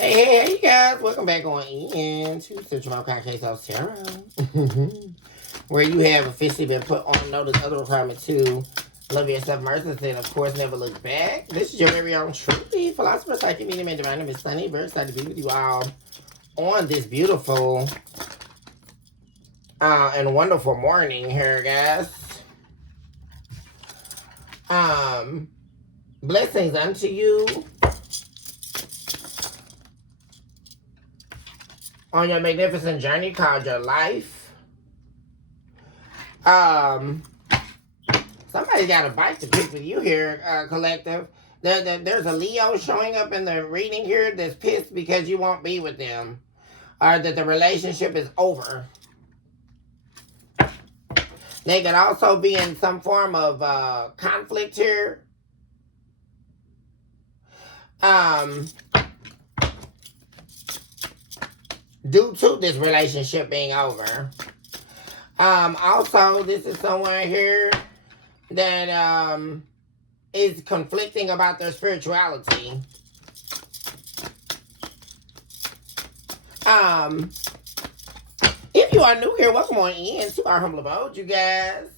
Hey, you guys. Welcome back on in to Central Malachi Case of Tarot. Where you have officially been put on notice of the requirement to love yourself, mercy, and of course never look back. This is your very own truly philosopher, psychic, medium, and divine name is Sunny. Very excited to be with you all on this beautiful and wonderful morning here, guys. Blessings unto you on your magnificent journey called your life. Somebody got a bite to pick with you here, collective. There's a Leo showing up in the reading here that's pissed because you won't be with them, or that the relationship is over. They could also be in some form of conflict here. Due to this relationship being over. Also, this is someone here that is conflicting about their spirituality. If you are new here, welcome on in to our humble abode, you guys.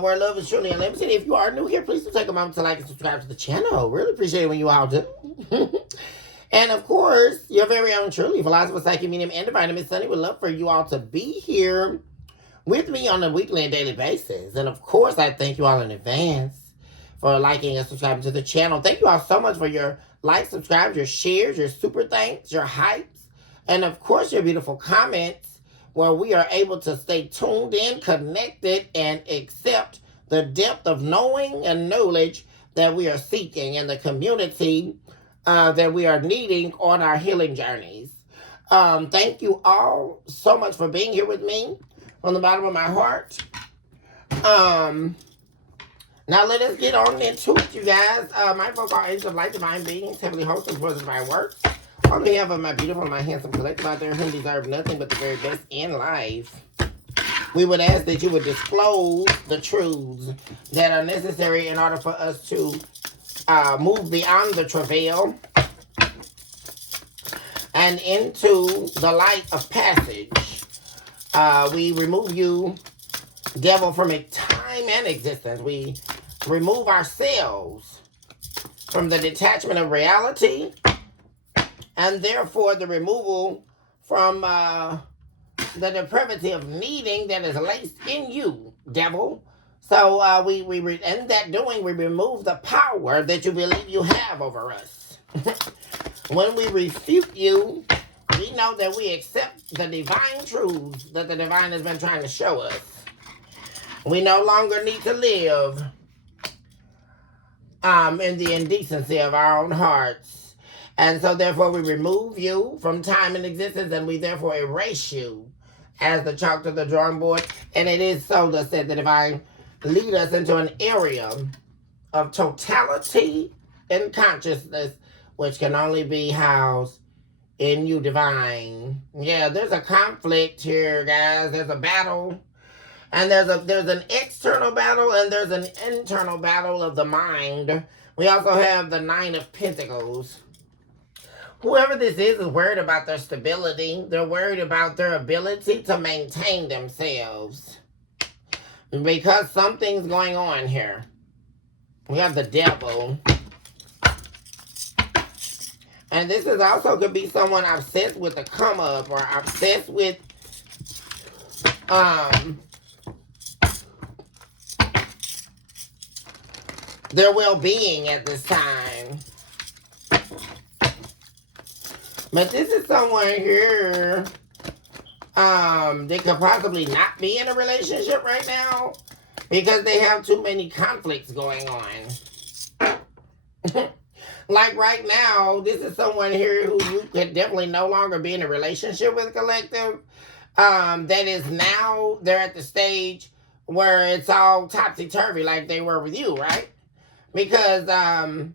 Where love is truly unlimited. If you are new here, please do take a moment to like and subscribe to the channel. Really appreciate it when you all do. And of course, your very own truly philosopher, psychic, medium, and divine Miss Sunny would love for you all to be here with me on a weekly and daily basis. And of course, I thank you all in advance for liking and subscribing to the channel. Thank you all so much for your likes, subscribes, your shares, your super thanks, your hypes, and of course, your beautiful comments, where we are able to stay tuned in, connected, and accept the depth of knowing and knowledge that we are seeking in the community that we are needing on our healing journeys. Thank you all so much for being here with me from the bottom of my heart. Now let us get on into it, you guys. My folks are angels of light, divine beings, heavenly hosts, and brothers of my work. On behalf of my beautiful and my handsome collective out there who deserve nothing but the very best in life, we would ask that you would disclose the truths that are necessary in order for us to move beyond the travail and into the light of passage. We remove you, devil, from a time and existence. We remove ourselves from the detachment of reality, and therefore the removal from the depravity of needing that is laced in you, devil. So in that doing, we remove the power that you believe you have over us. When we refute you, we know that we accept the divine truths that the divine has been trying to show us. We no longer need to live in the indecency of our own hearts. And so therefore we remove you from time and existence, and we therefore erase you as the chalk to the drawing board. And it is so that said the divine lead us into an area of totality and consciousness, which can only be housed in you, divine. Yeah, there's a conflict here, guys. There's a battle, and there's an external battle, and there's an internal battle of the mind. We also have the Nine of Pentacles. Whoever this is worried about their stability. They're worried about their ability to maintain themselves, because something's going on here. We have the devil. And this is also could be someone obsessed with the come up, or obsessed with their well-being at this time. But this is someone here they could possibly not be in a relationship right now because they have too many conflicts going on. Like right now, this is someone here who you could definitely no longer be in a relationship with, collective. That is now, they're at the stage where it's all topsy-turvy like they were with you, right? Because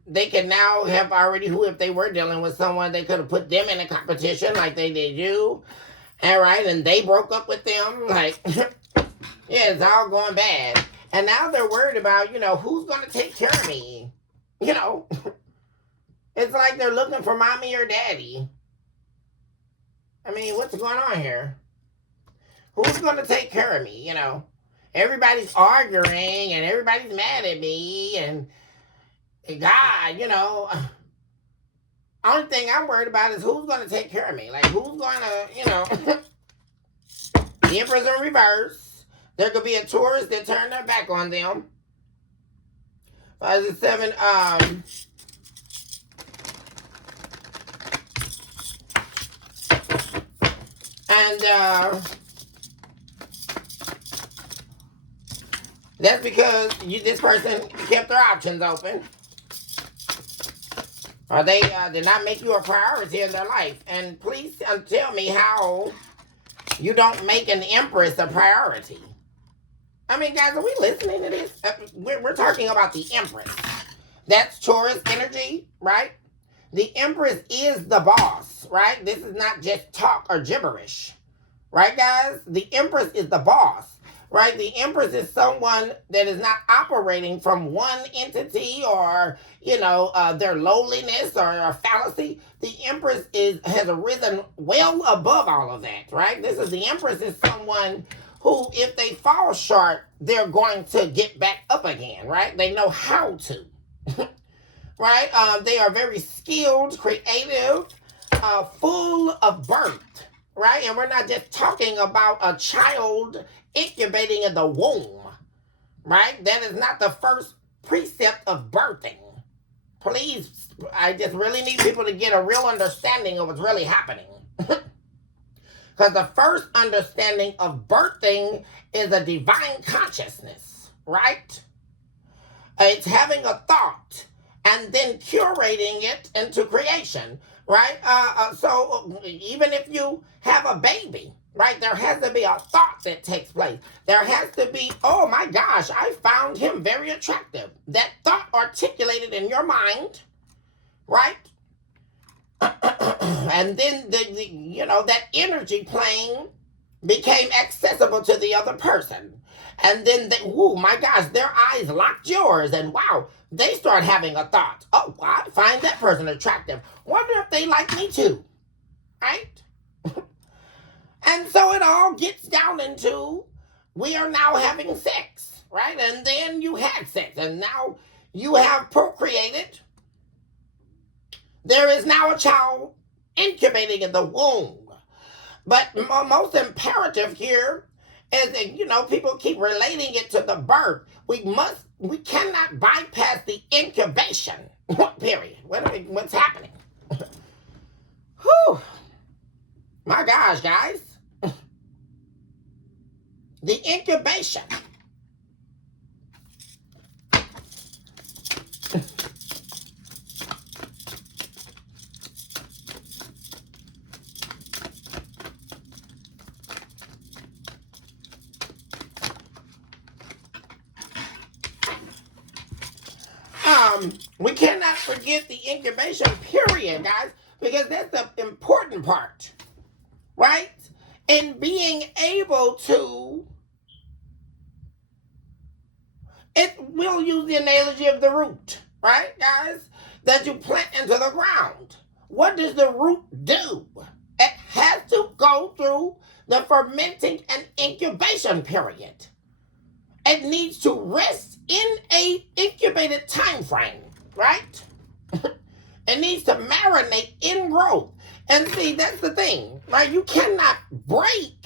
they can now have already, who if they were dealing with someone, they could have put them in a competition like they did you. All right, and they broke up with them. Like, yeah, it's all going bad. And now they're worried about, who's going to take care of me? It's like they're looking for mommy or daddy. I mean, what's going on here? Who's going to take care of me, Everybody's arguing and everybody's mad at me and God. Only thing I'm worried about is who's going to take care of me. Like, who's going to, the Emperor's in reverse. There could be a tourist that turned their back on them. 5 and 7, and that's because this person kept their options open. Or they did not make you a priority in their life. And please tell me how you don't make an Empress a priority. I mean, guys, are we listening to this? We're talking about the Empress. That's Taurus energy, right? The Empress is the boss, right? This is not just talk or gibberish. Right, guys? The Empress is the boss. Right? The Empress is someone that is not operating from one entity or, their lowliness or a fallacy. The Empress has arisen well above all of that, right? The Empress is someone who, if they fall short, they're going to get back up again, right? They know how to, right? They are very skilled, creative, full of birth, right? And we're not just talking about a child incubating in the womb, right? That is not the first precept of birthing. Please, I just really need people to get a real understanding of what's really happening. Because the first understanding of birthing is a divine consciousness, right? It's having a thought and then curating it into creation, right? So even if you have a baby, right, there has to be a thought that takes place. There has to be, oh my gosh, I found him very attractive. That thought articulated in your mind, right? And then that energy plane became accessible to the other person. And then oh my gosh, their eyes locked yours, and wow, they start having a thought. Oh, I find that person attractive. Wonder if they like me too, right? And so it all gets down into, we are now having sex, right? And then you had sex, and now you have procreated. There is now a child incubating in the womb. But most imperative here is that, people keep relating it to the birth. We cannot bypass the incubation period. What's happening? Whew. My gosh, guys. The incubation. We cannot forget the incubation period, guys, because that's the important part, right? In being able to, we'll use the analogy of the root, right, guys, that you plant into the ground. What does the root do? It has to go through the fermenting and incubation period. It needs to rest in a incubated time frame, right? It needs to marinate in growth. And see, that's the thing, right? You cannot break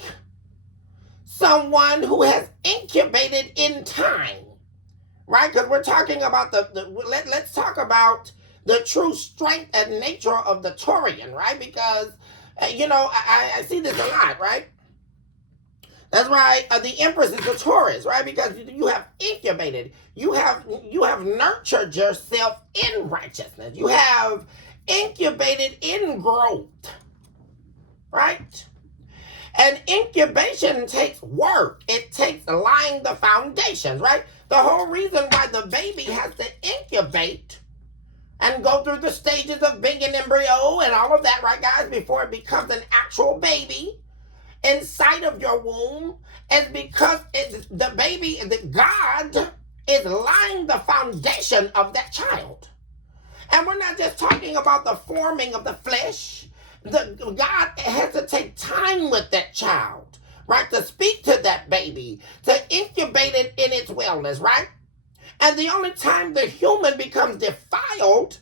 someone who has incubated in time, right? Because we're talking about let's talk about the true strength and nature of the Taurian, right? Because, I see this a lot, right? That's why the Empress is a Taurus, right? Because you have incubated, you have nurtured yourself in righteousness. You have incubated in growth, right? And incubation takes work. It takes laying the foundations, right? The whole reason why the baby has to incubate and go through the stages of being an embryo and all of that, right, guys, before it becomes an actual baby inside of your womb, is because the God is laying the foundation of that child. And we're not just talking about the forming of the flesh. God has to take time with that child, right? To speak to that baby, to incubate it in its wellness, right? And the only time the human becomes defiled,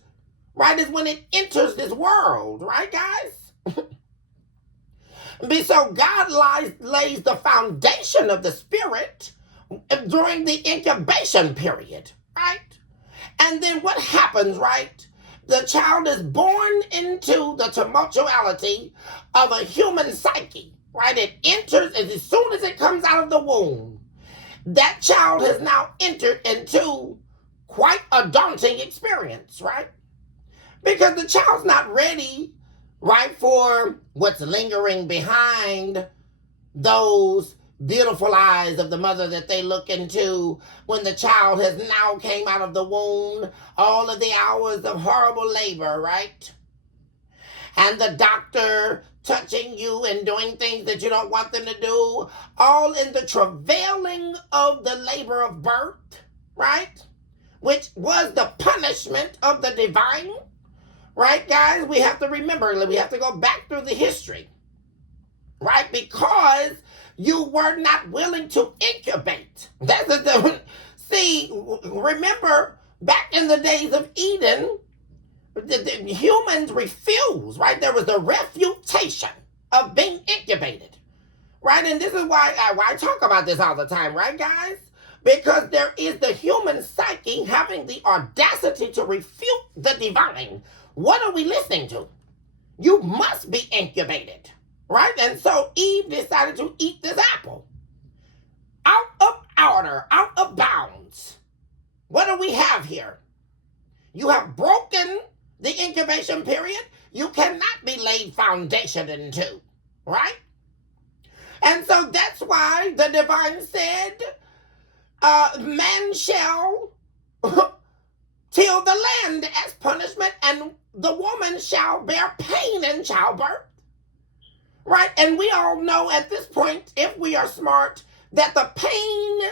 right, is when it enters this world, right, guys? So God lays the foundation of the spirit during the incubation period, right? And then what happens, right? The child is born into the tumultuality of a human psyche, right? It enters as soon as it comes out of the womb. That child has now entered into quite a daunting experience, right? Because the child's not ready, right, for what's lingering behind those beautiful eyes of the mother that they look into when the child has now came out of the womb, all of the hours of horrible labor, right? And the doctor touching you and doing things that you don't want them to do, all in the travailing of the labor of birth, right? Which was the punishment of the divine, right, guys? We have to remember, we have to go back through the history, right? Because you were not willing to incubate. See, remember back in the days of Eden, the humans refused, right? There was a refutation of being incubated, right? And this is why I talk about this all the time, right, guys? Because there is the human psyche having the audacity to refute the divine. What are we listening to? You must be incubated. Right? And so Eve decided to eat this apple. Out of order, out of bounds. What do we have here? You have broken the incubation period. You cannot be laid foundation into. Right? And so that's why the divine said, man shall till the land as punishment, and the woman shall bear pain in childbirth. Right? And we all know at this point, if we are smart, that the pain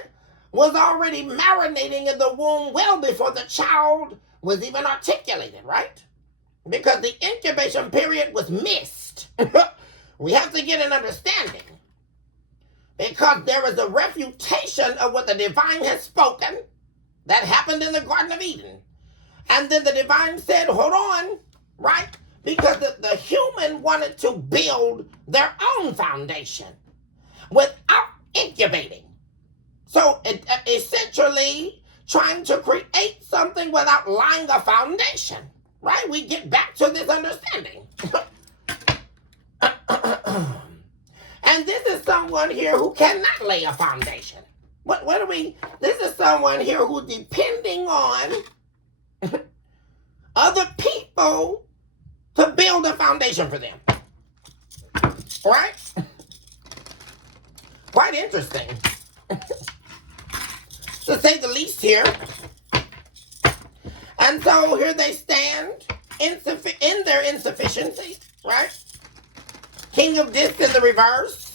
was already marinating in the womb well before the child was even articulated, right? Because the incubation period was missed. We have to get an understanding. Because there is a refutation of what the divine has spoken that happened in the Garden of Eden. And then the divine said, hold on, right? Because the human wanted to build their own foundation without incubating. So essentially trying to create something without laying a foundation, right? We get back to this understanding. And this is someone here who cannot lay a foundation. What are we? This is someone here who's depending on other people to build a foundation for them. Right? Quite interesting. To say the least here. And so here they stand in their insufficiency, right? King of Discs in the reverse.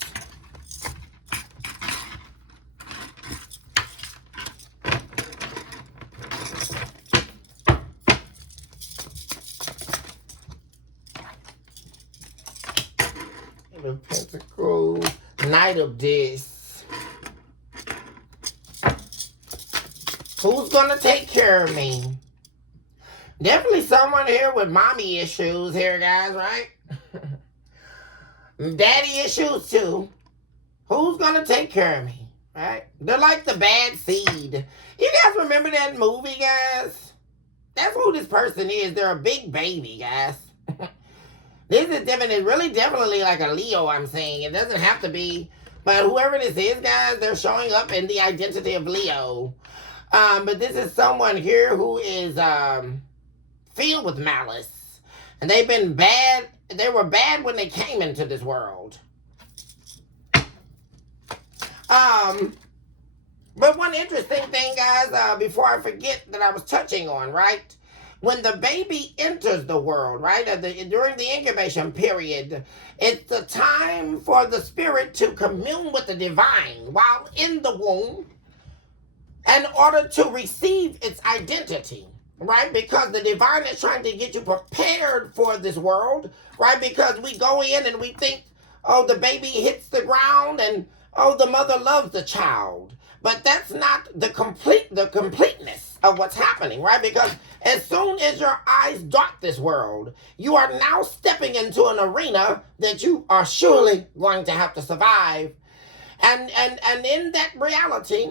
The Pentacles, Knight of Discs. Who's gonna take care of me? Definitely someone here with mommy issues here, guys, right? Daddy issues too. Who's gonna take care of me, right? They're like the bad seed. You guys remember that movie, guys? That's who this person is. They're a big baby, guys. This is definitely like a Leo, I'm saying. It doesn't have to be. But whoever this is, guys, they're showing up in the identity of Leo. But this is someone here who is filled with malice. And they've been bad. They were bad when they came into this world. But one interesting thing, guys, before I forget that I was touching on, right? When the baby enters the world, right, during the incubation period, it's the time for the spirit to commune with the divine while in the womb in order to receive its identity. right? Because the divine is trying to get you prepared for this world, right? Because we go in and we think, oh, the baby hits the ground and, oh, the mother loves the child. But that's not the completeness of what's happening, right? Because as soon as your eyes dart this world, you are now stepping into an arena that you are surely going to have to survive. And in that reality,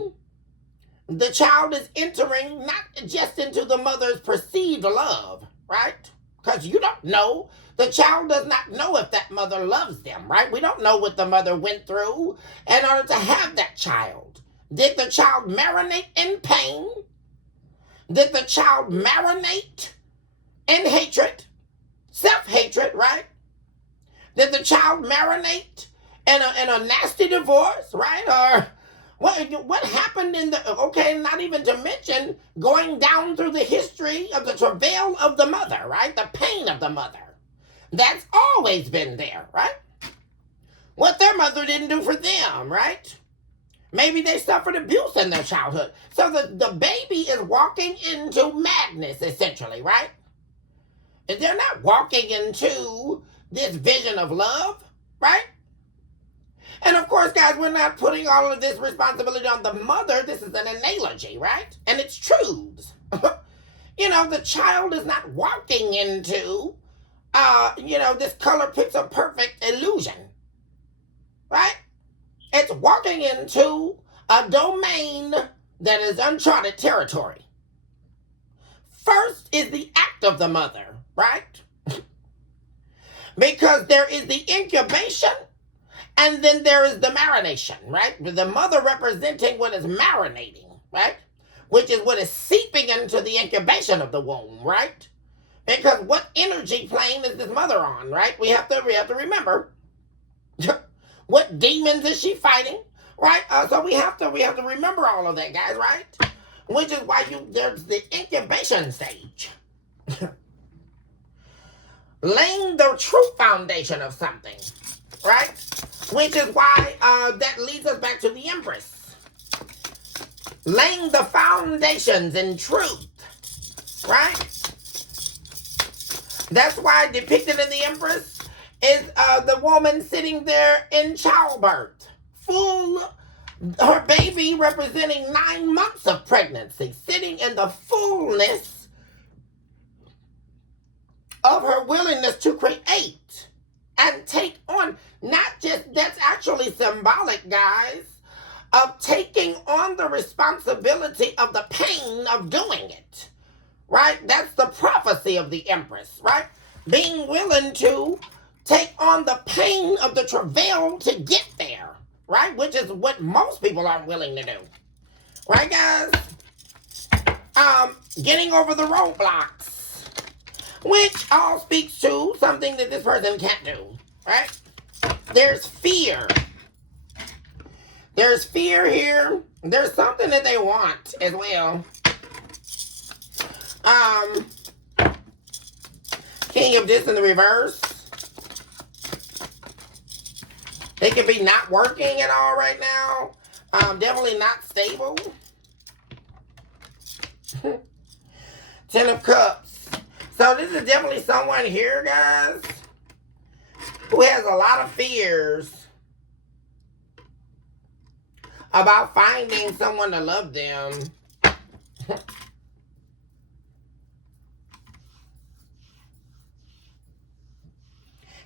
the child is entering not just into the mother's perceived love, right? Because you don't know. The child does not know if that mother loves them, right? We don't know what the mother went through in order to have that child. Did the child marinate in pain? Did the child marinate in hatred? Self-hatred, right? Did the child marinate in a nasty divorce, right? Or what happened in the, okay, not even to mention going down through the history of the travail of the mother, right? The pain of the mother. That's always been there, right? What their mother didn't do for them, right? Maybe they suffered abuse in their childhood. So the baby is walking into madness, essentially, right? And they're not walking into this vision of love, right? And of course, guys, we're not putting all of this responsibility on the mother. This is an analogy, right? And it's truths. The child is not walking into, this color picture perfect illusion, right? It's walking into a domain that is uncharted territory. First is the act of the mother, right? Because there is the incubation and then there is the marination, right? The mother representing what is marinating, right? Which is what is seeping into the incubation of the womb, right? Because what energy plane is this mother on, right? We have to remember. What demons is she fighting, right? So we have to remember all of that, guys, right? Which is why there's the incubation stage. Laying the true foundation of something, right? Which is why that leads us back to the Empress. Laying the foundations in truth, right? That's why depicted in the Empress is the woman sitting there in childbirth, her baby representing 9 months of pregnancy, sitting in the fullness of her willingness to create and take on, not just, that's actually symbolic, guys, of taking on the responsibility of the pain of doing it, right? That's the prophecy of the Empress, right? Being willing to take on the pain of the travail to get there, right? Which is what most people aren't willing to do, right, guys? Getting over the roadblocks, which all speaks to something that this person can't do, right? There's fear. There's fear here. There's something that they want as well. King of this in the reverse. They could be not working at all right now. Definitely not stable. 10 of Cups. So this is definitely someone here, guys, who has a lot of fears about finding someone to love them.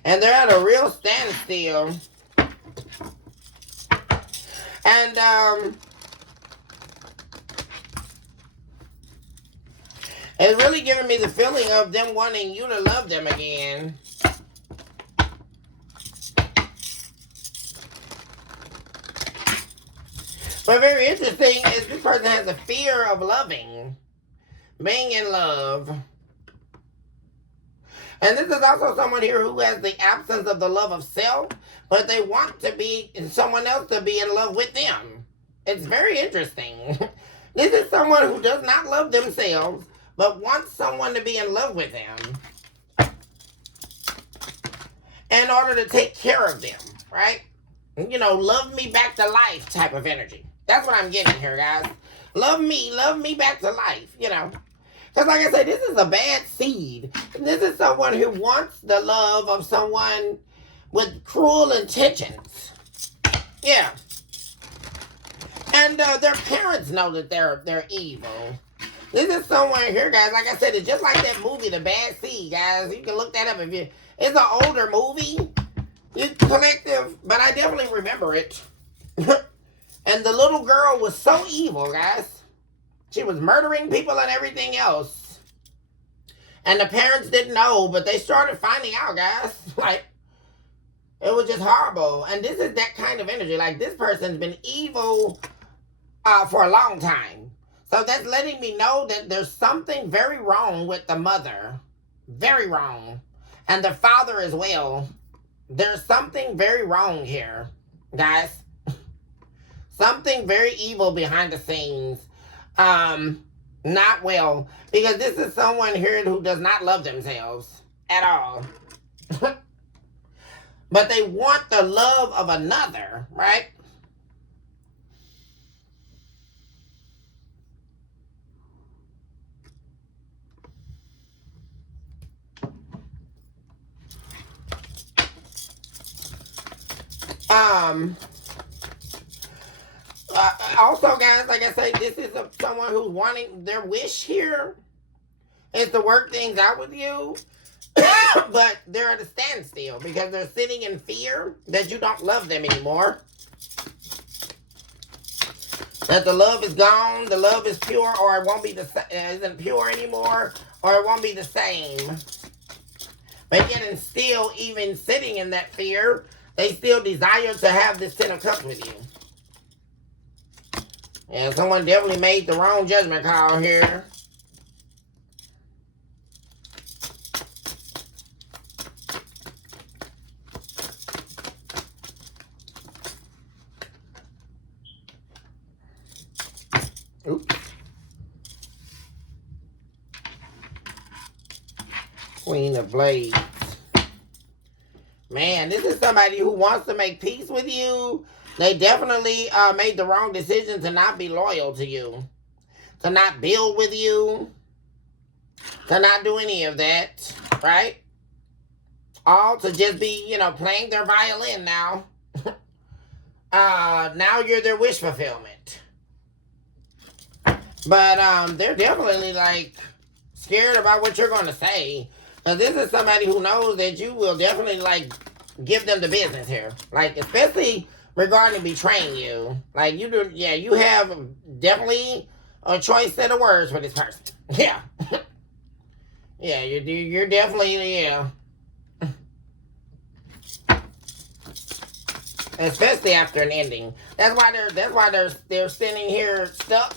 And they're at a real standstill. And it's really giving me the feeling of them wanting you to love them again. But very interesting is this person has a fear of loving, being in love. And this is also someone here who has the absence of the love of self, but they want to be someone else to be in love with them. It's very interesting. This is someone who does not love themselves, but wants someone to be in love with them in order to take care of them, right? Love me back to life type of energy. That's what I'm getting here, guys. Love me back to life, Because like I said, this is a bad seed. This is someone who wants the love of someone with cruel intentions. Yeah. And their parents know that they're evil. This is someone here, guys. Like I said, it's just like that movie, The Bad Seed, guys. You can look that up if you. It's an older movie. It's collective, but I definitely remember it. And the little girl was so evil, guys. She was murdering people and everything else. And the parents didn't know, but they started finding out, guys. Like, it was just horrible. And this is that kind of energy. Like, this person's been evil for a long time. So that's letting me know that there's something very wrong with the mother. Very wrong. And the father as well. There's something very wrong here, guys. Something very evil behind the scenes. Not well. Because this is someone here who does not love themselves at all. But they want the love of another, right? Also, guys, like I say, this is someone who's wanting their wish here is to work things out with you, but they're at a standstill because they're sitting in fear that you don't love them anymore. That the love is gone, the love is pure, or it won't be isn't pure anymore, or it won't be the same. But yet, and still, even sitting in that fear, they still desire to have this Ten of Cups with you. And someone definitely made the wrong judgment call here. Oops. Queen of Blades. Man, this is somebody who wants to make peace with you. They definitely made the wrong decision to not be loyal to you. To not build with you. To not do any of that. Right? All to just be, playing their violin now. Now you're their wish fulfillment. But they're definitely, scared about what you're going to say. Because this is somebody who knows that you will definitely, give them the business here. Especially regarding betraying you. You have definitely a choice set of words for this person. Yeah. Yeah, you're definitely, yeah. Especially after an ending. That's why they're sitting here stuck.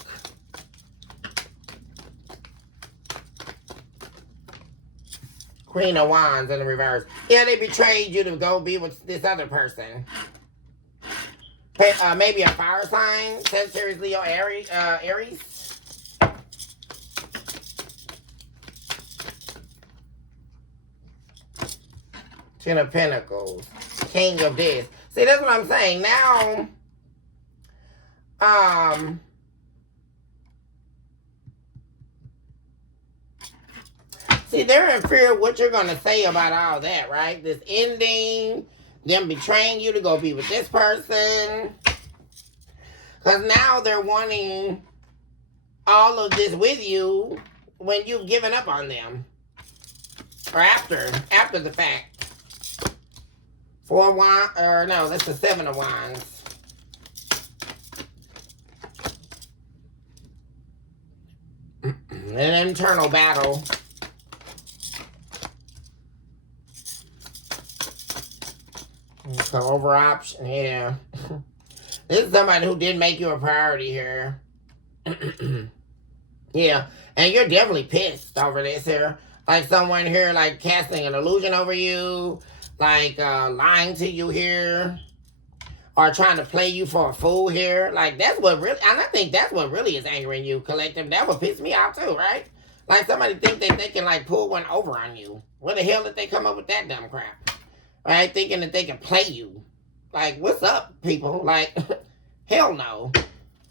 Queen of Wands in the reverse. Yeah, they betrayed you to go be with this other person. Maybe a fire sign. Sagittarius, Leo, Aries. Ten of Pentacles. King of this. See, that's what I'm saying. Now, see, they're in fear of what you're going to say about all that, right? This ending, them betraying you to go be with this person. Because now they're wanting all of this with you when you've given up on them. Or after the fact. That's the Seven of Wands. An internal battle. Come over option, yeah. This is somebody who did make you a priority here. Yeah, and you're definitely pissed over this here. Like someone here, casting an illusion over you, lying to you here, or trying to play you for a fool here. That's what really, and I think that's what really is angering you, collective. That would piss me off too, right? Somebody think that they can pull one over on you. Where the hell did they come up with that dumb crap? Right? Thinking that they can play you. What's up, people? Hell no.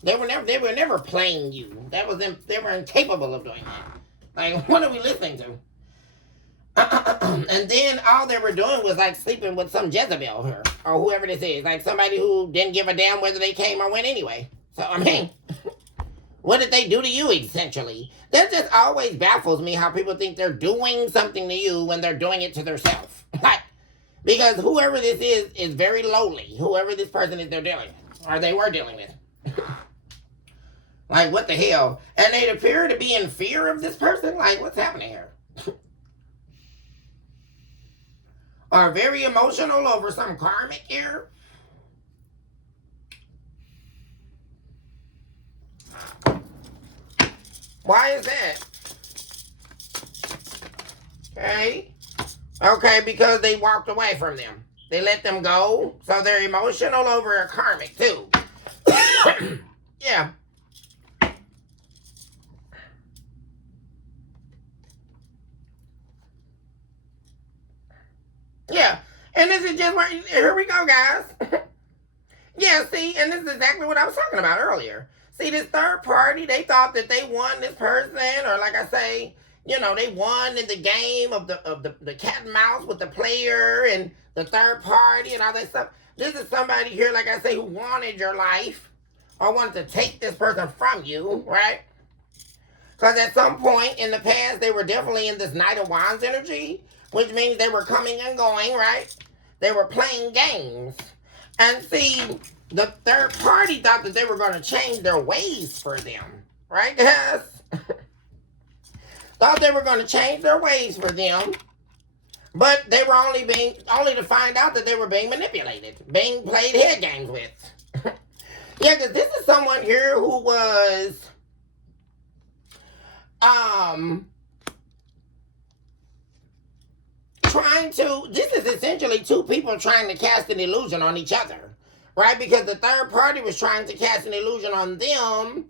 They were never playing you. They were incapable of doing that. Like, what are we listening to? And then all they were doing was like sleeping with some Jezebel here, or whoever this is, like somebody who didn't give a damn whether they came or went anyway. So I mean, what did they do to you essentially? That just always baffles me how people think they're doing something to you when they're doing it to themselves. Like, because whoever this is very lowly. Whoever this person is they're dealing with, or they were dealing with. Like, what the hell? And they appear to be in fear of this person? Like, what's happening here? Are very emotional over some karmic here? Why is that? Okay. Okay, because they walked away from them. They let them go. So they're emotional over a karmic, too. Yeah. Yeah. And this is just where, here we go, guys. Yeah, see, and this is exactly what I was talking about earlier. See, this third party, they thought that they won this person, or like I say, you know, they won in the game of the cat and mouse with the player and the third party and all that stuff. This is somebody here, like I say, who wanted your life or wanted to take this person from you, right? Because at some point in the past, they were definitely in this Knight of Wands energy, which means they were coming and going, right? They were playing games. And see, the third party thought that they were going to change their ways for them. Right, guys? Thought they were going to change their ways for them. But they were only to find out that they were being manipulated. Being played head games with. Yeah, because this is someone here who was... this is essentially two people trying to cast an illusion on each other, right? Because the third party was trying to cast an illusion on them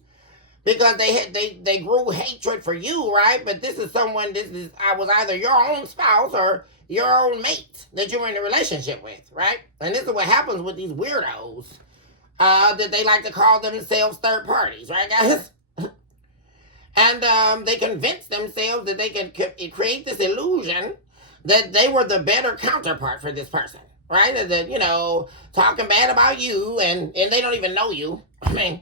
because they grew hatred for you, right? But this is I was either your own spouse or your own mate that you were in a relationship with, right? And this is what happens with these weirdos that they like to call themselves third parties, right, guys? And they convince themselves that they can create this illusion that they were the better counterpart for this person, right? That, you know, talking bad about you and they don't even know you. I mean,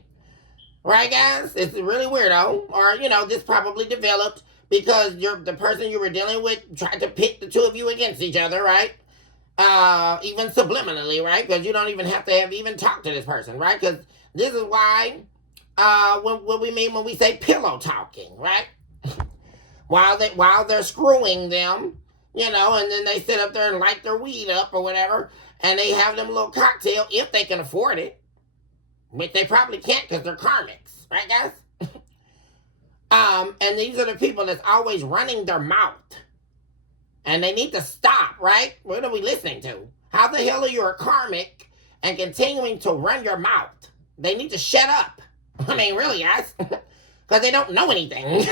right, guys? It's really weirdo. Or, you know, this probably developed because the person you were dealing with tried to pit the two of you against each other, right? Even subliminally, right? Because you don't even have to have even talked to this person, right? Because this is why what we mean when we say pillow talking, right? while they're screwing them, you know, and then they sit up there and light their weed up or whatever, and they have them a little cocktail if they can afford it, which they probably can't because they're karmics, right, guys? And these are the people that's always running their mouth, and they need to stop, right? What are we listening to? How the hell are you a karmic and continuing to run your mouth? They need to shut up. I mean, really, guys, because they don't know anything.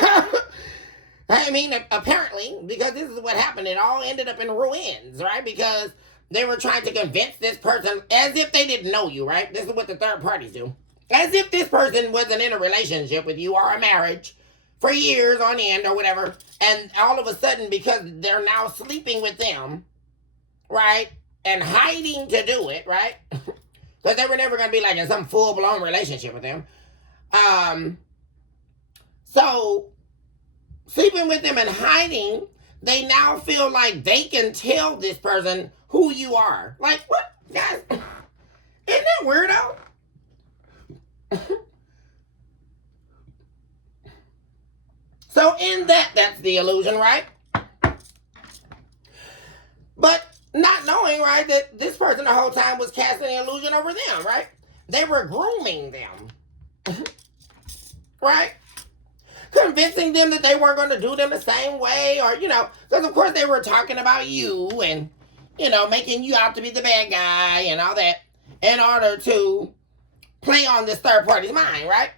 I mean, apparently, because this is what happened. It all ended up in ruins, right? Because they were trying to convince this person as if they didn't know you, right? This is what the third parties do. As if this person wasn't in a relationship with you or a marriage for years on end or whatever. And all of a sudden, because they're now sleeping with them, right? And hiding to do it, right? Because they were never going to be like in some full-blown relationship with them. So... sleeping with them and hiding, they now feel like they can tell this person who you are. Like, what? Guys, isn't that weirdo? So in that's the illusion, right? But not knowing, right, that this person the whole time was casting an illusion over them, right? They were grooming them. Right? Convincing them that they weren't going to do them the same way, or, you know, because of course they were talking about you and, you know, making you out to be the bad guy and all that in order to play on this third party's mind, right?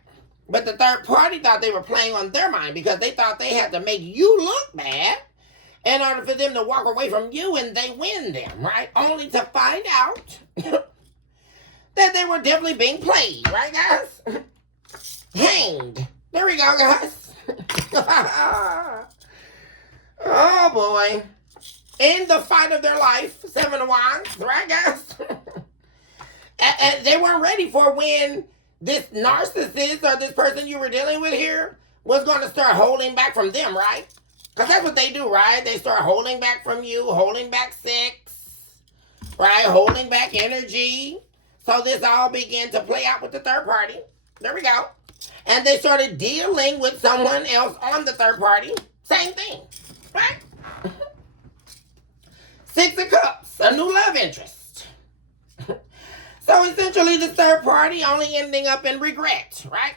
But the third party thought they were playing on their mind because they thought they had to make you look bad in order for them to walk away from you and they win them, right? Only to find out that they were definitely being played, right, guys? Hanged. There we go, guys. Oh boy. In the fight of their life, 7 of Wands, right guys? And they weren't ready for when this narcissist or this person you were dealing with here was going to start holding back from them, right? Because that's what they do, right? They start holding back from you, holding back sex, right? Holding back energy. So this all began to play out with the third party. There we go. And they started dealing with someone else on the third party. Same thing, right? 6 of Cups, a new love interest. So essentially the third party only ending up in regret, right?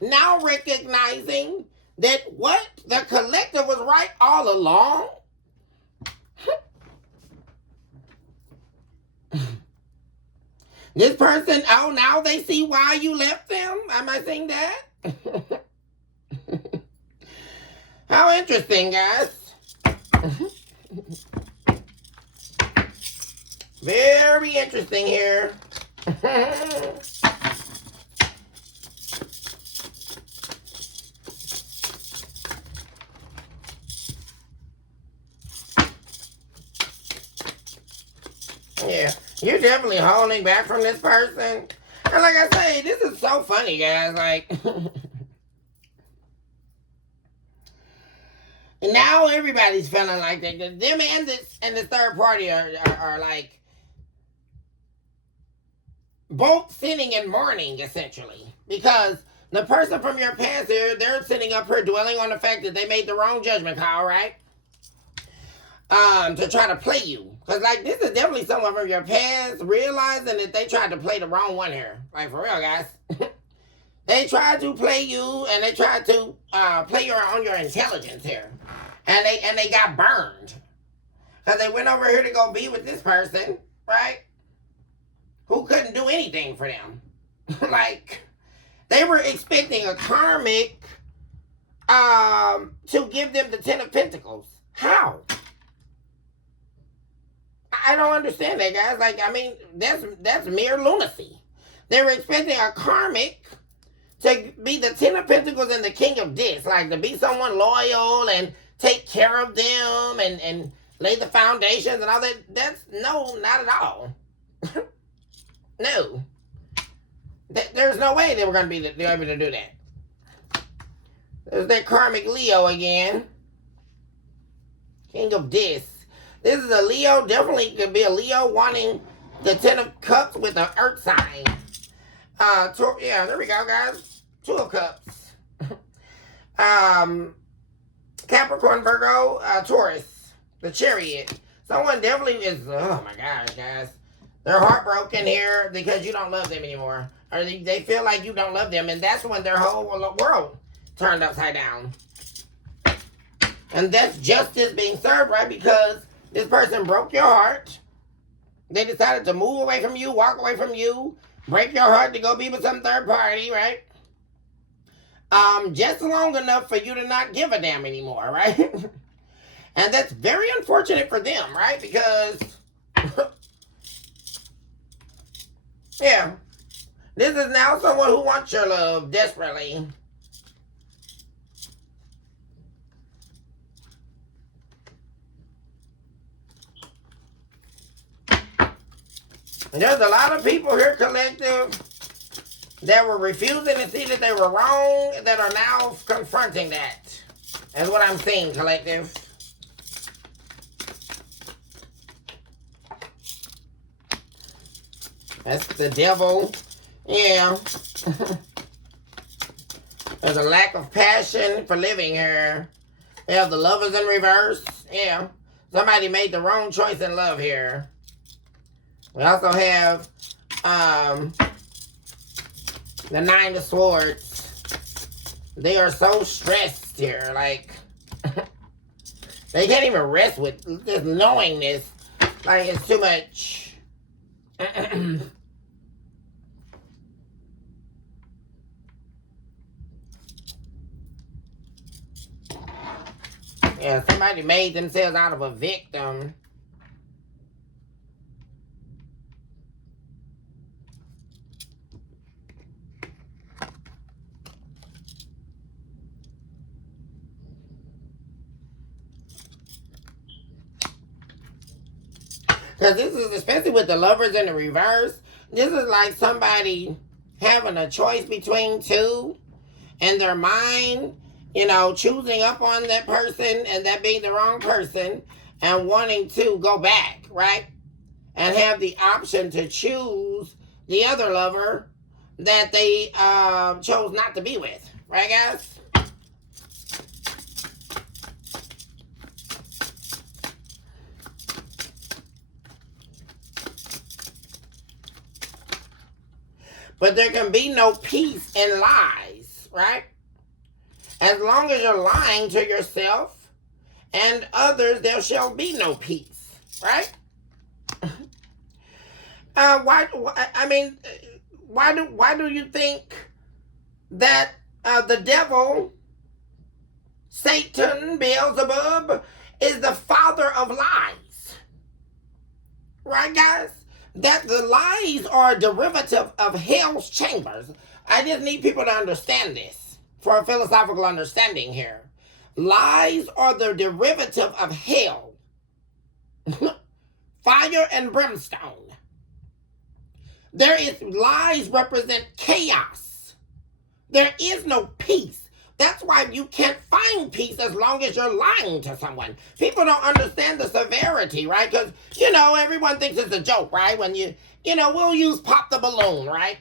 Now recognizing that what? The collective was right all along. This person, oh, now they see why you left them? Am I saying that? How interesting, guys. Very interesting here. Yeah, you're definitely holding back from this person. And like I say, this is so funny, guys. Like, now everybody's feeling like that. Them and the third party are like both sitting and mourning, essentially. Because the person from your past here, they're sitting up here dwelling on the fact that they made the wrong judgment call, right? To try to play you. Because, like, this is definitely someone from your past realizing that they tried to play the wrong one here. Like, for real, guys. They tried to play you, and they tried to play on your intelligence here. And they got burned. Because they went over here to go be with this person, right? Who couldn't do anything for them. Like, they were expecting a karmic to give them the 10 of Pentacles. How? I don't understand that, guys. Like, I mean, that's mere lunacy. They were expecting a karmic to be the 10 of Pentacles and the King of Discs. Like, to be someone loyal and take care of them and lay the foundations and all that. That's, no, not at all. No. There's no way they were going to be able to do that. There's that karmic Leo again. King of Discs. This is a Leo. Definitely could be a Leo wanting the 10 of Cups with an earth sign. Yeah, there we go, guys. 2 of Cups. Capricorn, Virgo, Taurus. The Chariot. Someone definitely is, oh my gosh, guys. They're heartbroken here because you don't love them anymore. Or they feel like you don't love them. And that's when their whole world turned upside down. And that's justice being served, right? Because this person broke your heart. They decided to move away from you, walk away from you, break your heart to go be with some third party, right? Just long enough for you to not give a damn anymore, right? And that's very unfortunate for them, right? Because, yeah, this is now someone who wants your love desperately. There's a lot of people here, collective, that were refusing to see that they were wrong, that are now confronting that. That's what I'm seeing, collective. That's the devil. Yeah. There's a lack of passion for living here. They have the Lovers in reverse. Yeah. Somebody made the wrong choice in love here. We also have the 9 of Swords. They are so stressed here. Like, they can't even rest with just knowing this. Like, it's too much. Yeah, somebody made themselves out of a victim. Because this is, especially with the lovers in the reverse, this is like somebody having a choice between two in their mind, choosing up on that person and that being the wrong person and wanting to go back, right? And have the option to choose the other lover that they chose not to be with. Right, guys? But there can be no peace in lies, right? As long as you're lying to yourself and others, there shall be no peace, right? Why do you think that the devil, Satan, Beelzebub, is the father of lies? Right, guys? That the lies are a derivative of hell's chambers. I just need people to understand this for a philosophical understanding here. Lies are the derivative of hell. Fire and brimstone. Lies represent chaos. There is no peace. That's why you can't find peace as long as you're lying to someone. People don't understand the severity, right? Because, everyone thinks it's a joke, right? When we'll use pop the balloon, right?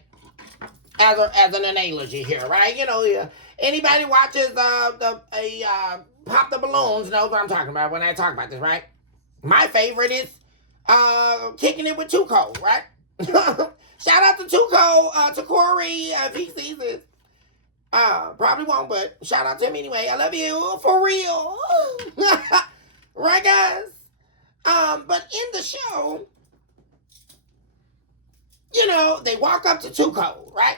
As an analogy here, right? Anybody watches pop the balloons knows what I'm talking about when I talk about this, right? My favorite is Kicking It with Tuco, right? Shout out to Tuco, to Corey, if he sees this. Probably won't, but shout out to him anyway. I love you, for real. Right, guys? But in the show, they walk up to Tuco, right?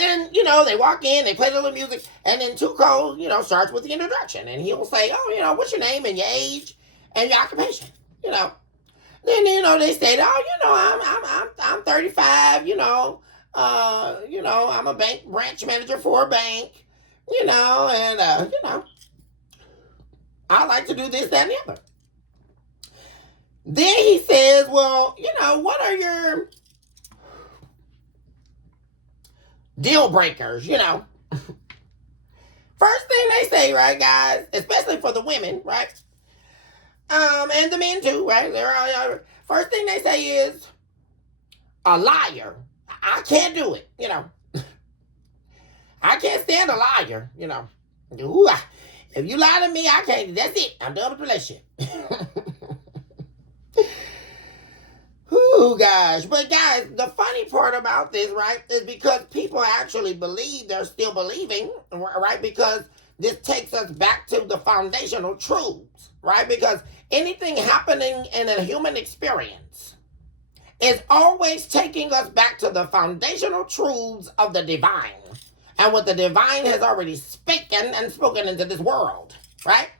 And, they walk in, they play a little music, and then Tuco, starts with the introduction. And he'll say, oh, what's your name and your age and your occupation, Then, they say, oh, I'm 35, I'm a bank branch manager for a bank, and, I like to do this, that, and the other. Then he says, well, what are your deal breakers, First thing they say, right, guys, especially for the women, right? And the men too, right? First thing they say is a liar. I can't do it, I can't stand a liar, Ooh, if you lie to me, I can't. That's it. I'm done with the relationship. Ooh, gosh. But guys, the funny part about this, right, is because people actually believe they're still believing, right? Because this takes us back to the foundational truths, right? Because anything happening in a human experience is always taking us back to the foundational truths of the divine and what the divine has already spoken into this world, right?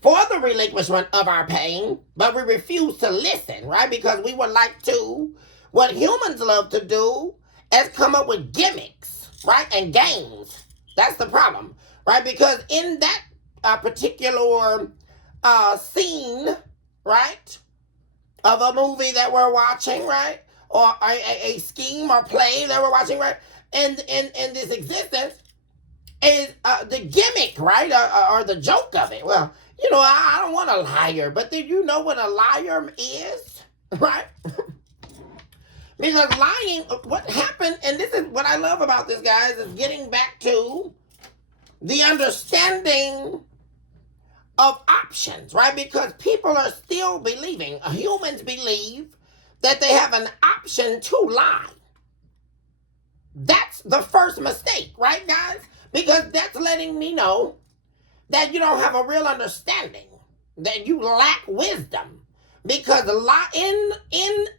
For the relinquishment of our pain, but we refuse to listen, right? Because we would like to, what humans love to do is come up with gimmicks, right? And games. That's the problem, right? Because in that particular scene, right, of a movie that we're watching, right, or a scheme or play that we're watching, right, and in this existence is the gimmick, right, or the joke of it. Well, I don't want a liar, but do you know what a liar is, right? Because lying, what happened, and this is what I love about this, guys, is getting back to the understanding of options, right? Because people are still believing, humans believe that they have an option to lie. That's the first mistake, right, guys? Because that's letting me know that you don't have a real understanding, that you lack wisdom. Because in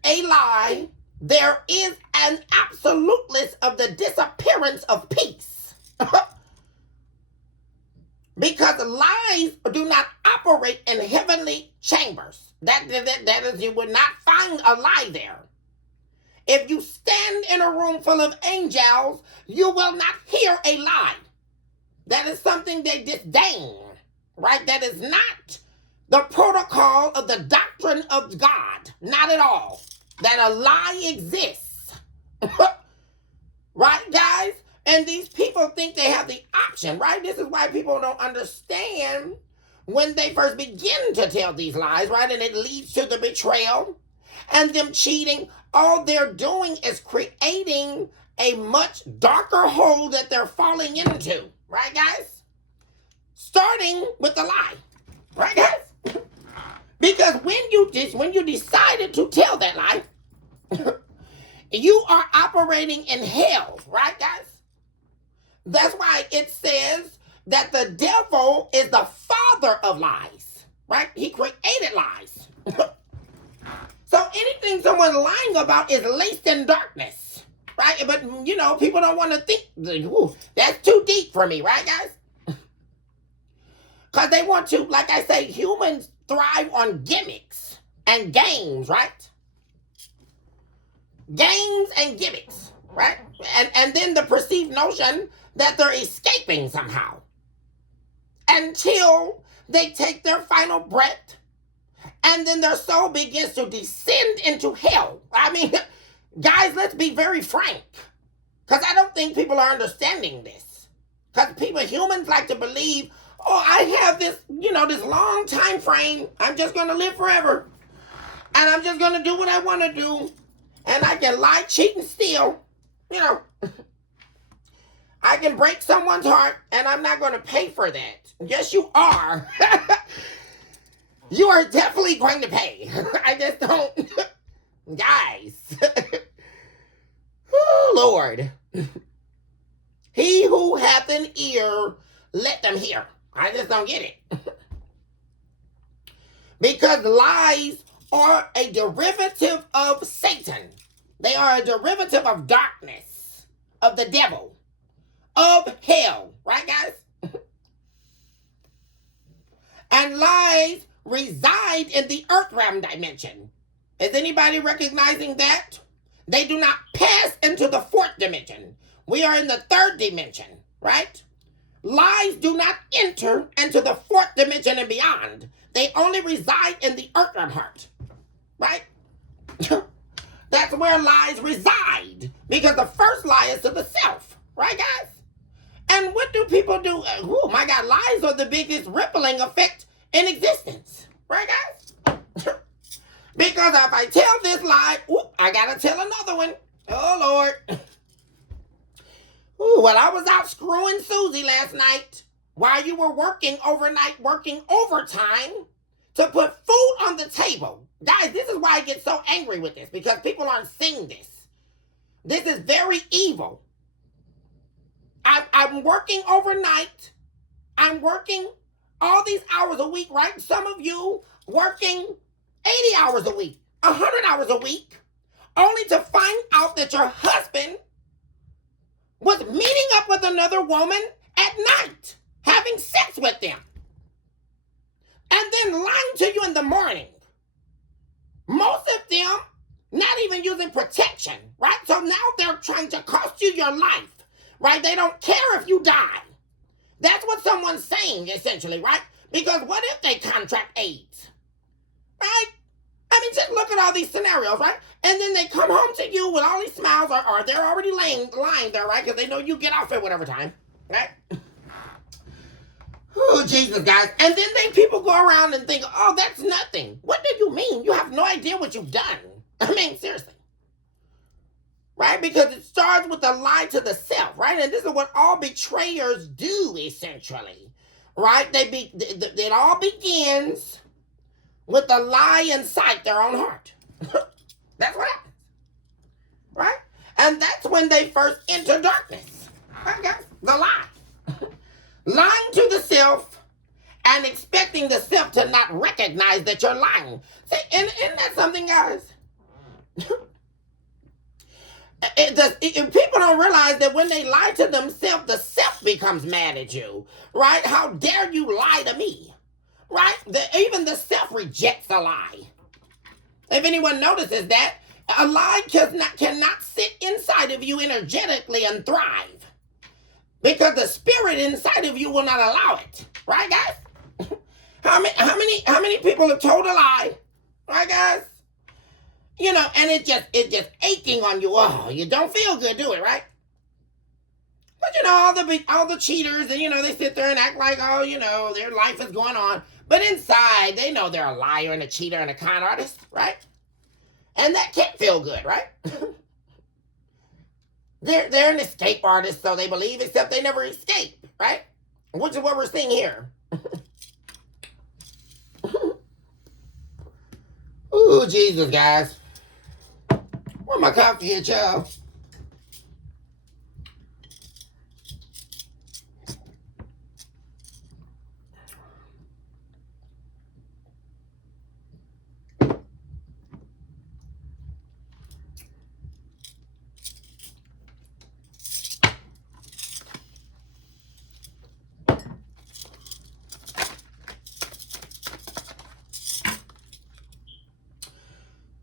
a lie, there is an absoluteness of the disappearance of peace. Because lies do not operate in heavenly chambers. That is, you would not find a lie there. If you stand in a room full of angels, you will not hear a lie. That is something they disdain, right? That is not the protocol of the doctrine doctrine of God. Not at all. That a lie exists. Right, guys? And these people think they have the option, right? This is why people don't understand when they first begin to tell these lies, right? And it leads to the betrayal and them cheating. All they're doing is creating a much darker hole that they're falling into, right, guys? Starting with the lie, right, guys? Because when you decided to tell that lie, you are operating in hell, right, guys? That's why it says that the devil is the father of lies, right? He created lies. So anything someone's lying about is laced in darkness, right? But, people don't want to think, ooh, that's too deep for me, right, guys? Because they want to, like I say, humans thrive on gimmicks and games, right? Games and gimmicks, right? And then the perceived notion that they're escaping somehow until they take their final breath and then their soul begins to descend into hell. I mean, guys, let's be very frank, because I don't think people are understanding this. Because humans like to believe, oh, I have this, this long time frame. I'm just going to live forever. And I'm just going to do what I want to do. And I can lie, cheat, and steal. I can break someone's heart, and I'm not going to pay for that. Yes, you are. You are definitely going to pay. I just don't. Guys. Oh, Lord. He who hath an ear, let them hear. I just don't get it. Because lies are a derivative of Satan. They are a derivative of darkness, of the devil, of hell. Right, guys? And lies reside in the earth realm dimension. Is anybody recognizing that? They do not pass into the fourth dimension. We are in the third dimension, right? Lies do not enter into the fourth dimension and beyond. They only reside in the earth realm heart, right? That's where lies reside. Because the first lie is to the self, right, guys? And what do people do? Oh my God, lies are the biggest rippling effect in existence, right, guys? Because if I tell this lie, I gotta tell another one. Oh, Lord. Well, I was out screwing Susie last night while you were working overnight, working overtime to put food on the table. Guys, this is why I get so angry with this, because people aren't seeing this. This is very evil. I'm working overnight. I'm working all these hours a week, right? Some of you working 80 hours a week, 100 hours a week, only to find out that your husband was meeting up with another woman at night, having sex with them, and then lying to you in the morning. Most of them not even using protection, right? So now they're trying to cost you your life, right? They don't care if you die. That's what someone's saying, essentially, right? Because what if they contract AIDS, right? I mean, just look at all these scenarios, right? And then they come home to you with all these smiles, or they're already lying there, right? Because they know you get off at whatever time, right? Oh, Jesus, guys. And then people go around and think, oh, that's nothing. What do you mean? You have no idea what you've done. I mean, seriously. Right? Because it starts with a lie to the self, right? And this is what all betrayers do, essentially. Right? It all begins with a lie inside their own heart. That's what happens. Right? And that's when they first enter darkness. Right, guys? The lie. Lying to the self and expecting the self to not recognize that you're lying. See, isn't that something, guys? People don't realize that when they lie to themselves, the self becomes mad at you, right? How dare you lie to me, right? Even the self rejects a lie. If anyone notices that, a lie cannot sit inside of you energetically and thrive, because the spirit inside of you will not allow it, right, guys? How many people have told a lie, Right, guys? You know, and it's just aching on you. Oh, you don't feel good, do it, right? But you know, all the cheaters, and you know, they sit there and act like, oh, you know, their life is going on. But inside, they know they're a liar and a cheater and a con artist, right? And that can't feel good, right? They're an escape artist, so they believe, except they never escape, right? Which is what we're seeing here. Ooh, Jesus, guys. Where my coffee at, y'all?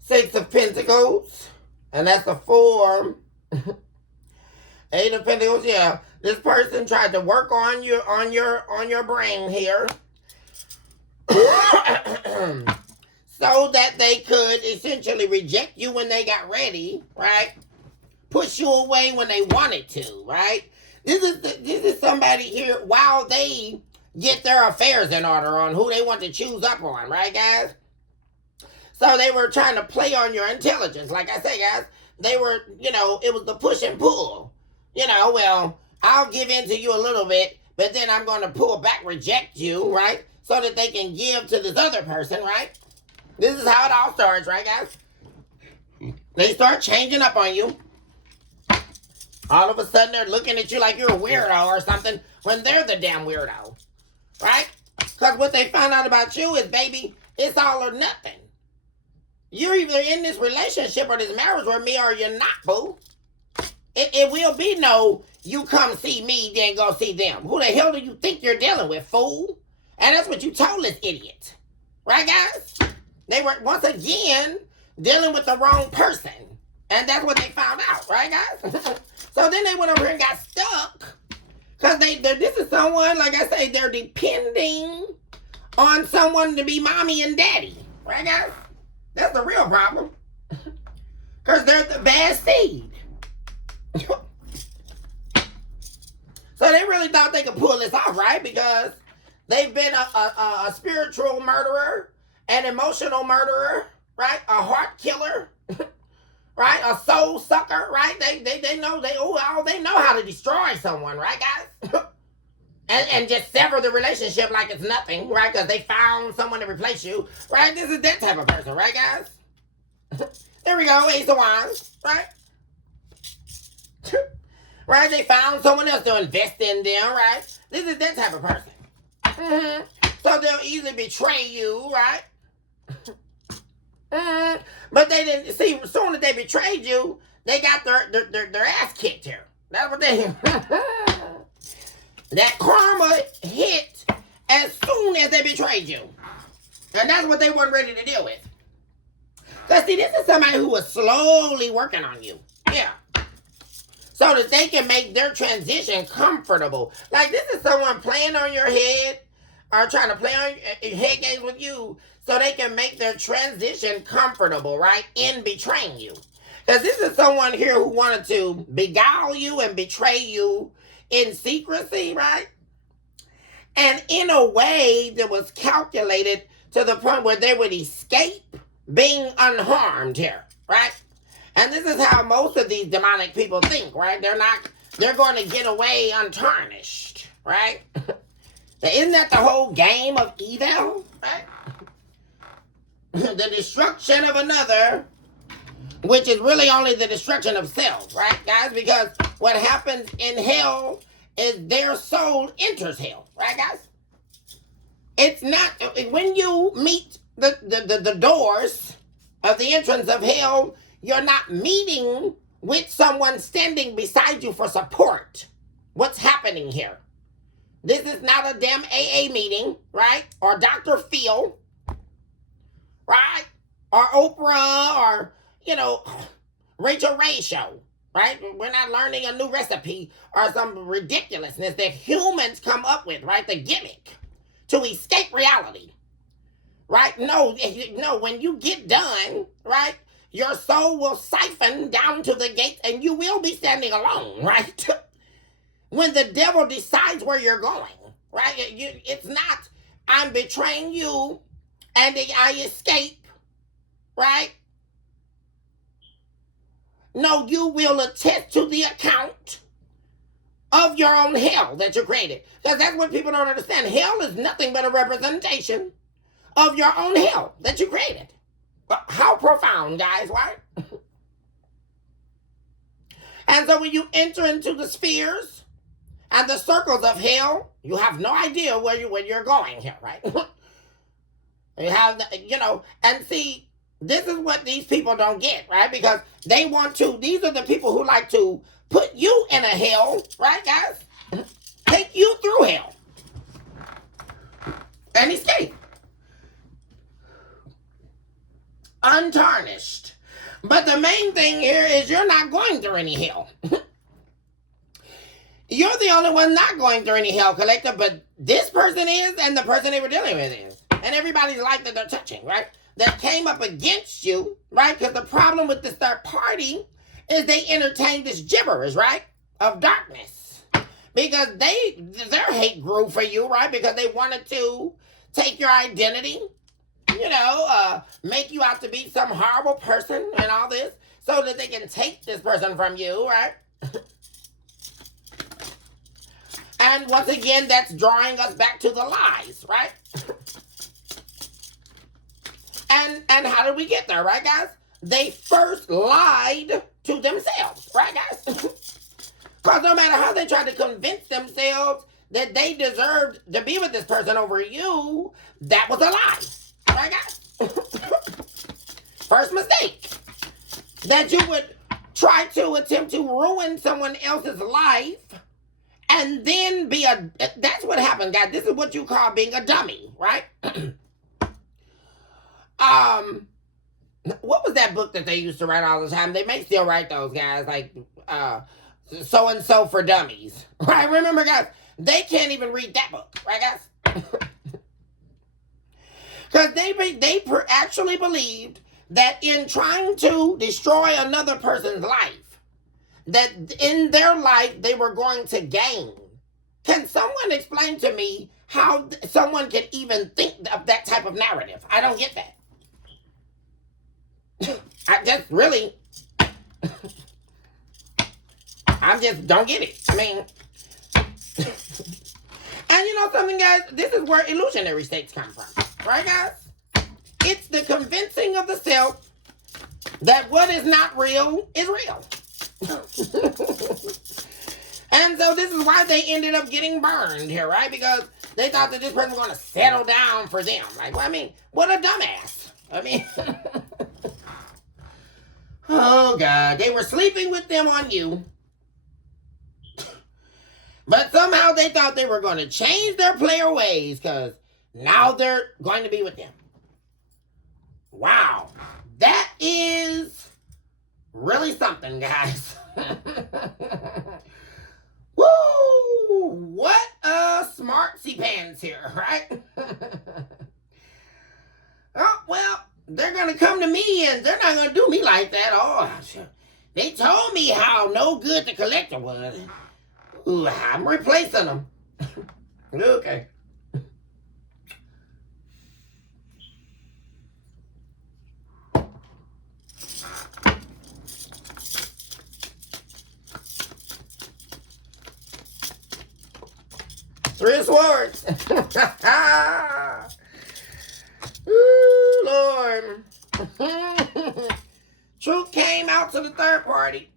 Six of Pentacles, and that's a 4. Eight of Pentacles, yeah. This person tried to work on your brain here, so that they could essentially reject you when they got ready, right? Push you away when they wanted to, right? This is somebody here while they get their affairs in order on who they want to choose up on, right, guys? So they were trying to play on your intelligence. Like I say, guys, they were, you know, it was the push and pull. You know, well, I'll give in to you a little bit, but then I'm going to pull back, reject you, right? So that they can give to this other person, right? This is how it all starts, right, guys? They start changing up on you. All of a sudden, they're looking at you like you're a weirdo or something when they're the damn weirdo, right? Because what they found out about you is, baby, it's all or nothing. You're either in this relationship or this marriage with me or you're not, boo. It will be no, you come see me, then go see them. Who the hell do you think you're dealing with, fool? And that's what you told this idiot. Right, guys? They were, once again, dealing with the wrong person. And that's what they found out, right, guys? So then they went over here and got stuck. Because this is someone, like I say, they're depending on someone to be mommy and daddy. Right, guys? That's the real problem. Because they're the bad seed. So they really thought they could pull this off, right? Because they've been a spiritual murderer, an emotional murderer, right? A heart killer, right? A soul sucker, right? They know they know how to destroy someone, right, guys? and just sever the relationship like it's nothing, right? Because they found someone to replace you, right? This is that type of person, right, guys? There we go, Ace of Wands, right? Right? They found someone else to invest in them, right? This is that type of person. Mm-hmm. So they'll easily betray you, right? Mm-hmm. But they didn't see. As soon as they betrayed you, they got their ass kicked here. That's what they. That karma hit as soon as they betrayed you, and that's what they weren't ready to deal with. Cause see, this is somebody who was slowly working on you. Yeah. So that they can make their transition comfortable. Like this is someone playing on your head or trying to play on head games with you so they can make their transition comfortable, right? In betraying you. Because this is someone here who wanted to beguile you and betray you in secrecy, right? And in a way that was calculated to the point where they would escape being unharmed here, right? And this is how most of these demonic people think, right? They're going to get away untarnished, right? Isn't that the whole game of evil, right? The destruction of another, which is really only the destruction of self, right, guys? Because what happens in hell is their soul enters hell, right, guys? It's not, when you meet the doors of the entrance of hell, you're not meeting with someone standing beside you for support. What's happening here? This is not a damn AA meeting, right? Or Dr. Phil, right? Or Oprah, or, you know, Rachel Ray show, right? We're not learning a new recipe or some ridiculousness that humans come up with, right? The gimmick to escape reality. right? No, when you get done, right, your soul will siphon down to the gates and you will be standing alone, right? When the devil decides where you're going, right? It's not, I'm betraying you and I escape, right? No, you will attest to the account of your own hell that you created. Because that's what people don't understand. Hell is nothing but a representation of your own hell that you created. How profound, guys, right? And so when you enter into the spheres and the circles of hell, you have no idea where you're going here, right? You have, and see, this is what these people don't get, right? Because these are the people who like to put you in a hell, right, guys? Take you through hell and escape. Untarnished. But the main thing here is you're not going through any hell. You're the only one not going through any hell, collective, but this person is, and the person they were dealing with is. And everybody's life that they're touching, right? That came up against you, right? Because the problem with this third party is they entertain this gibberish, right? Of darkness. Because their hate grew for you, right? Because they wanted to take your identity, make you out to be some horrible person and all this, so that they can take this person from you, right? And once again, that's drawing us back to the lies, right? And how did we get there, right, guys? They first lied to themselves, right, guys? Because no matter how they tried to convince themselves that they deserved to be with this person over you, that was a lie, right, guys? First mistake. That you would try to attempt to ruin someone else's life and then that's what happened, guys. This is what you call being a dummy, right? What was that book that they used to write all the time? They may still write those, guys, like so and so for dummies, right? Remember, guys, they can't even read that book, right, guys? Because they actually believed that in trying to destroy another person's life, that in their life they were going to gain. Can someone explain to me how someone can even think of that type of narrative? I don't get that. I just really, I just don't get it. I mean, and you know something, guys? This is where illusionary states come from, right, guys? It's the convincing of the self that what is not real is real. And so this is why they ended up getting burned here, right? Because they thought that this person was going to settle down for them. Like, well, I mean, what a dumbass. I mean, oh, God. They were sleeping with them on you. But somehow they thought they were going to change their player ways because now they're going to be with them. Wow. That is really something, guys. Woo! What a smartsy pants here, right? Oh, well, they're going to come to me and they're not going to do me like that. Oh, they told me how no good the collector was. Ooh, I'm replacing them. Okay. Three of Swords. Ooh, Lord. Truth came out to the third party.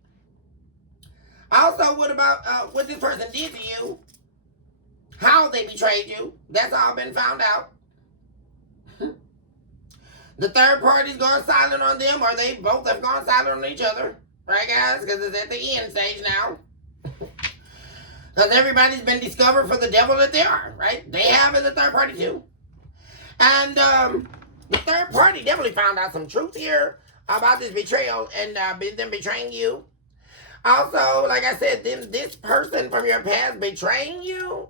Also, what about what this person did to you? How they betrayed you? That's all been found out. The third party's gone silent on them, or they both have gone silent on each other. Right, guys? Because it's at the end stage now. Because everybody's been discovered for the devil that they are, right? They have in the third party too. And the third party definitely found out some truth here about this betrayal and them betraying you. Also, like I said, this person from your past betraying you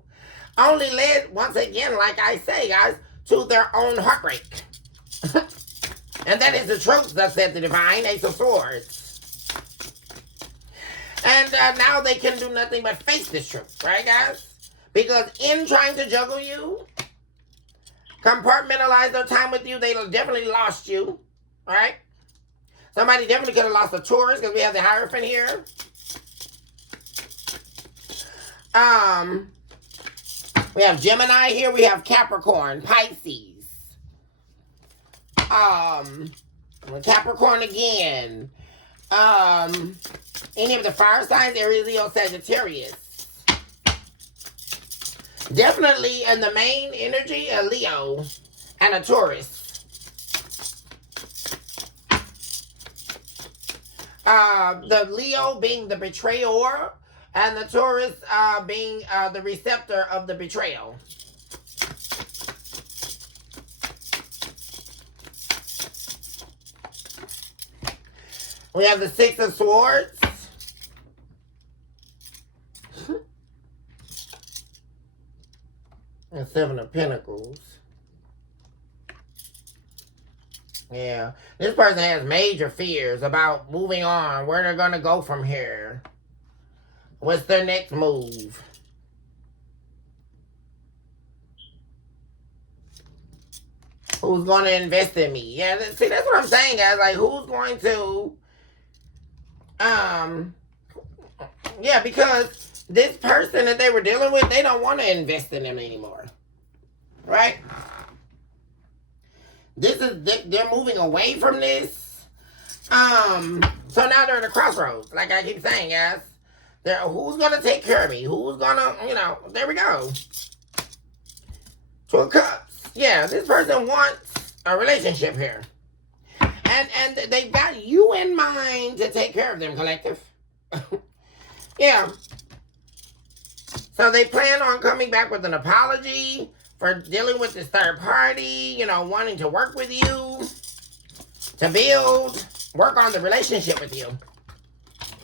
only led, once again, like I say, guys, to their own heartbreak. And that is the truth, thus said the divine Ace of Swords. And now they can do nothing but face this truth, right, guys? Because in trying to juggle you, compartmentalize their time with you, they definitely lost you, right? Somebody definitely could have lost a Taurus because we have the Hierophant here. We have Gemini here. We have Capricorn, Pisces. Capricorn again. Any of the fire signs, Aries, Leo, Sagittarius. Definitely in the main energy, a Leo and a Taurus. The Leo being the betrayer, and the Taurus being the receptor of the betrayal. We have the Six of Swords. And Seven of Pentacles. Yeah. This person has major fears about moving on. Where they're going to go from here. What's their next move? Who's going to invest in me? Yeah, see, that's what I'm saying, guys. Like, who's going to... Yeah, because this person that they were dealing with, they don't want to invest in them anymore. Right? They're moving away from this. So now they're at a crossroads. Like I keep saying, guys. Who's going to take care of me? Who's going to, there we go. Two of Cups. Yeah, this person wants a relationship here. And they've got you in mind to take care of them, collective. Yeah. So they plan on coming back with an apology for dealing with this third party, wanting to work with you, to work on the relationship with you.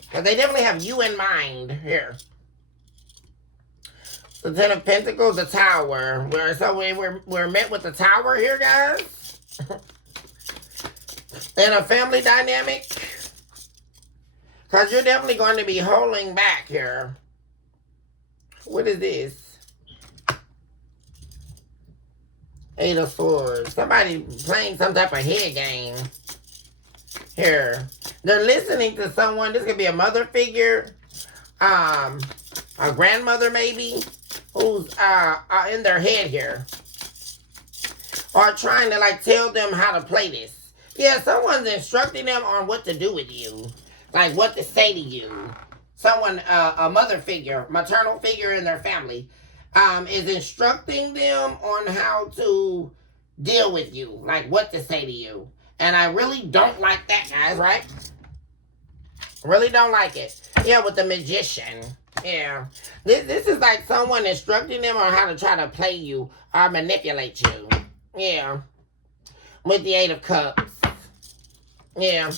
Because they definitely have you in mind here. The Ten of Pentacles, the Tower. We're met with the Tower here, guys. And a family dynamic. Because you're definitely going to be holding back here. What is this? Eight of Swords. Somebody playing some type of head game. Here. They're listening to someone. This could be a mother figure. A grandmother maybe. Who's in their head here. Or trying to tell them how to play this. Yeah, someone's instructing them on what to do with you. Like what to say to you. Someone, a mother figure, maternal figure in their family, is instructing them on how to deal with you. Like what to say to you. And I really don't like that, guys, right? Really don't like it. Yeah, with the Magician. Yeah. This is like someone instructing them on how to try to play you or manipulate you. Yeah. With the Eight of Cups. Yeah.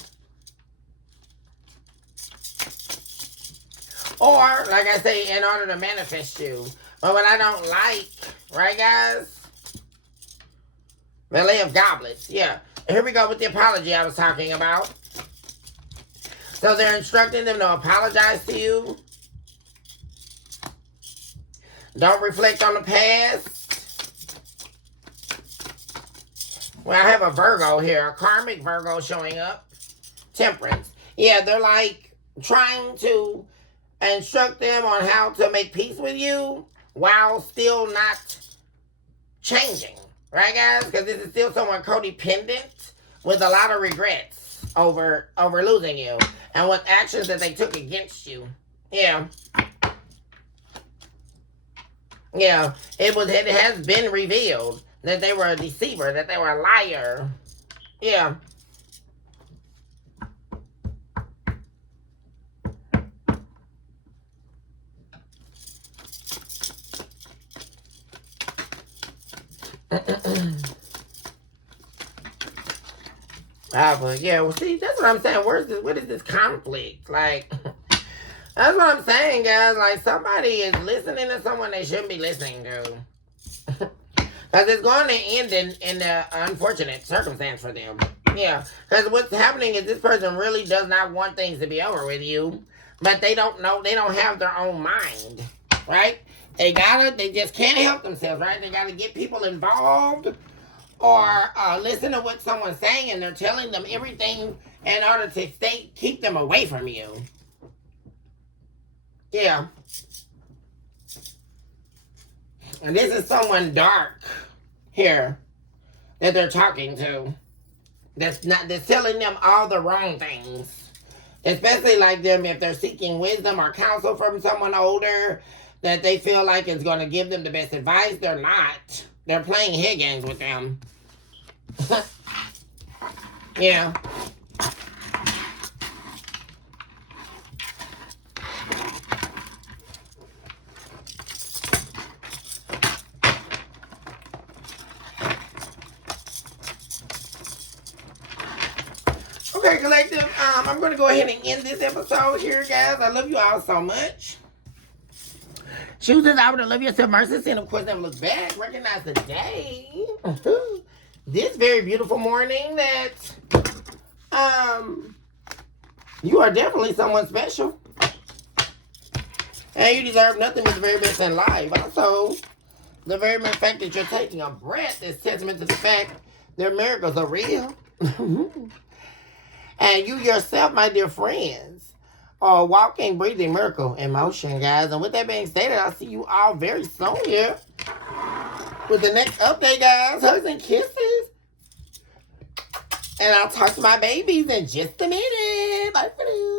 Or, like I say, in order to manifest you. But what I don't like, right, guys? Valet of Goblets. Yeah. Here we go with the apology I was talking about. So they're instructing them to apologize to you. Don't reflect on the past. Well, I have a Virgo here. A karmic Virgo showing up. Temperance. Yeah, they're like trying to instruct them on how to make peace with you while still not changing. Right, guys? Because this is still someone codependent with a lot of regrets over losing you. And with actions that they took against you. Yeah. Yeah. It has been revealed that they were a deceiver, that they were a liar. Yeah. But yeah, well, see, that's what I'm saying. What is this conflict? Like, that's what I'm saying, guys. Like, somebody is listening to someone they shouldn't be listening to. Because it's going to end in an unfortunate circumstance for them. Yeah. Because what's happening is this person really does not want things to be over with you. But they don't know. They don't have their own mind. Right? They just can't help themselves. Right? They got to get people involved. Or listen to what someone's saying. And they're telling them everything in order to keep them away from you. Yeah. And this is someone dark here that they're talking to. That's telling them all the wrong things. Especially like them if they're seeking wisdom or counsel from someone older that they feel like is going to give them the best advice. They're not. They're playing head games with them. Yeah. Okay, collective. I'm going to go ahead and end this episode here, guys. I love you all so much. Choose this hour to love yourself, mercy, sin, of course, never look back. Recognize the day. This very beautiful morning that you are definitely someone special. And you deserve nothing but the very best in life. Also, the very mere fact that you're taking a breath is testament to the fact that miracles are real. And you yourself, my dear friends, are a walking, breathing miracle in motion, guys. And with that being stated, I'll see you all very soon here with the next update, guys. Hugs and kisses. And I'll talk to my babies in just a minute. Bye for now.